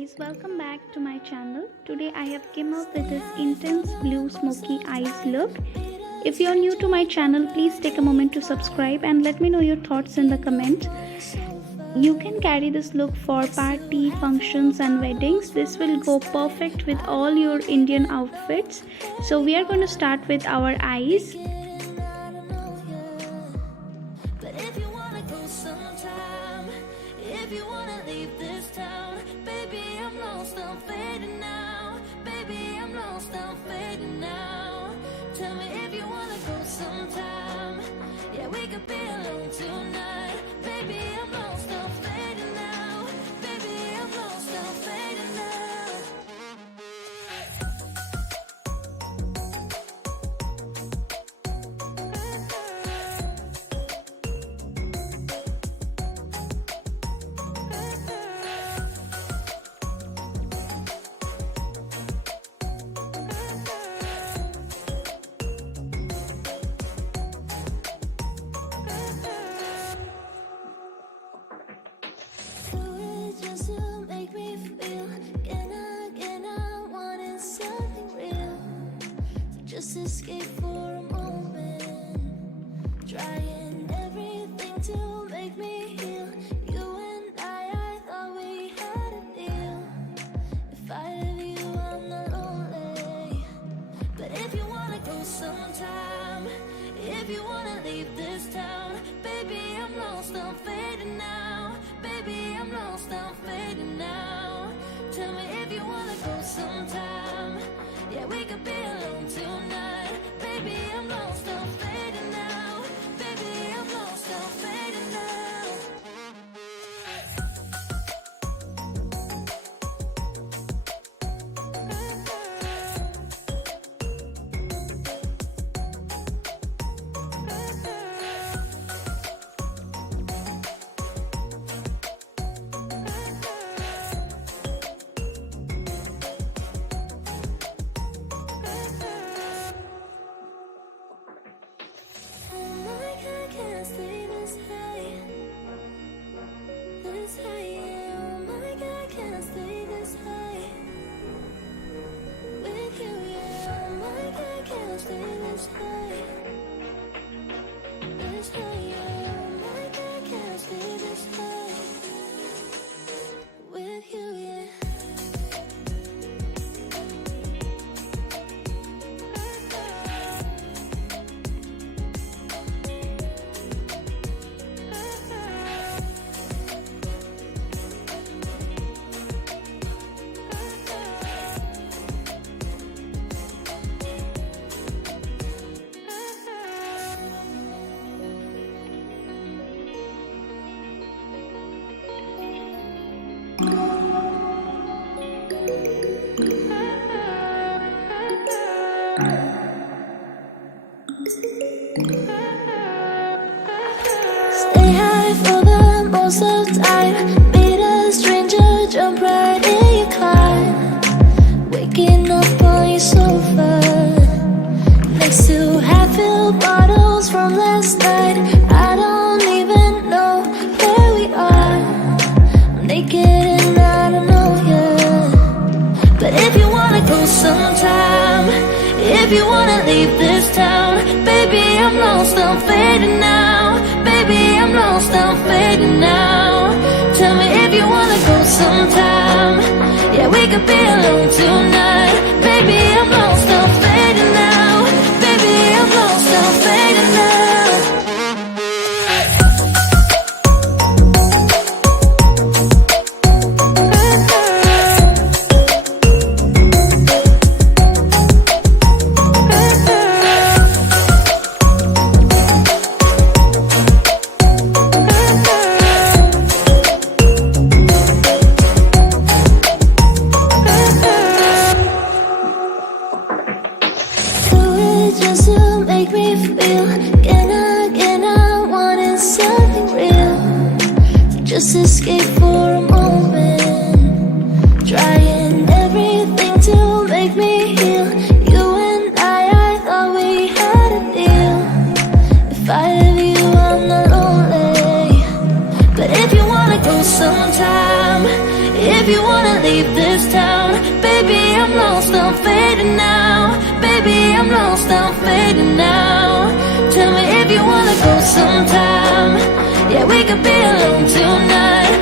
guys, welcome back to my channel. Today I have come up with this intense blue smoky eyes look. If you are new to my channel, please take a moment to subscribe and let me know your thoughts in the comment. You can carry this look for party, functions and weddings. This will go perfect with all your Indian outfits. So we are going to start with our eyes. If you wanna leave this town, baby, I'm lost, I'm fading now. Baby, I'm lost, I'm fading now. Tell me if you wanna go sometime. Yeah, we could be alone tonight. Baby, I'm lost, I'm fading now. Baby, I'm lost, I'm fading now. Just to make me feel again, I wanted something real. So just escape for a moment, trying everything to make me heal. You and I thought we had a deal. If I have you, I'm not lonely. But if you wanna go sometime, if you wanna leave this town, baby, I'm lost, I'm fading now. Baby, I'm lost, I'm fading now. Tell me if you wanna go sometime. Yeah, we could be alone tonight. Baby, I'm lost, I'm fading now. Baby, I'm lost, I'm fading now. Can't stay this high, yeah. Oh my God, can't stay this high with you, yeah. Oh my God, can't stay this high, yeah. Oh my God, can't stay this high with you, yeah. Stay high for the most of the time. Meet a stranger, jump right in your car. Waking up on your sofa next to half-filled bottles from last night. I don't even know where we are. I'm naked and I don't know you. But if you wanna go sometime, if you wanna leave this town, baby, I'm lost, I'm fading now. Baby, I'm lost, I'm fading now. Tell me if you wanna go sometime. Yeah, we could be alone tonight. Baby, I'm lost, I'm fading now. Baby, I'm lost, I'm fading now. Just to make me feel again, I wanted something real. Just escape for a moment, trying everything to make me heal. You and I thought we had a deal. If I have you, I'm not lonely. But if you wanna go sometime, if you wanna leave this town. Baby, I'm lost, I'm fading now. Baby, I'm lost, I'm fading now. Tell me if you wanna go sometime. Yeah, we could be alone tonight.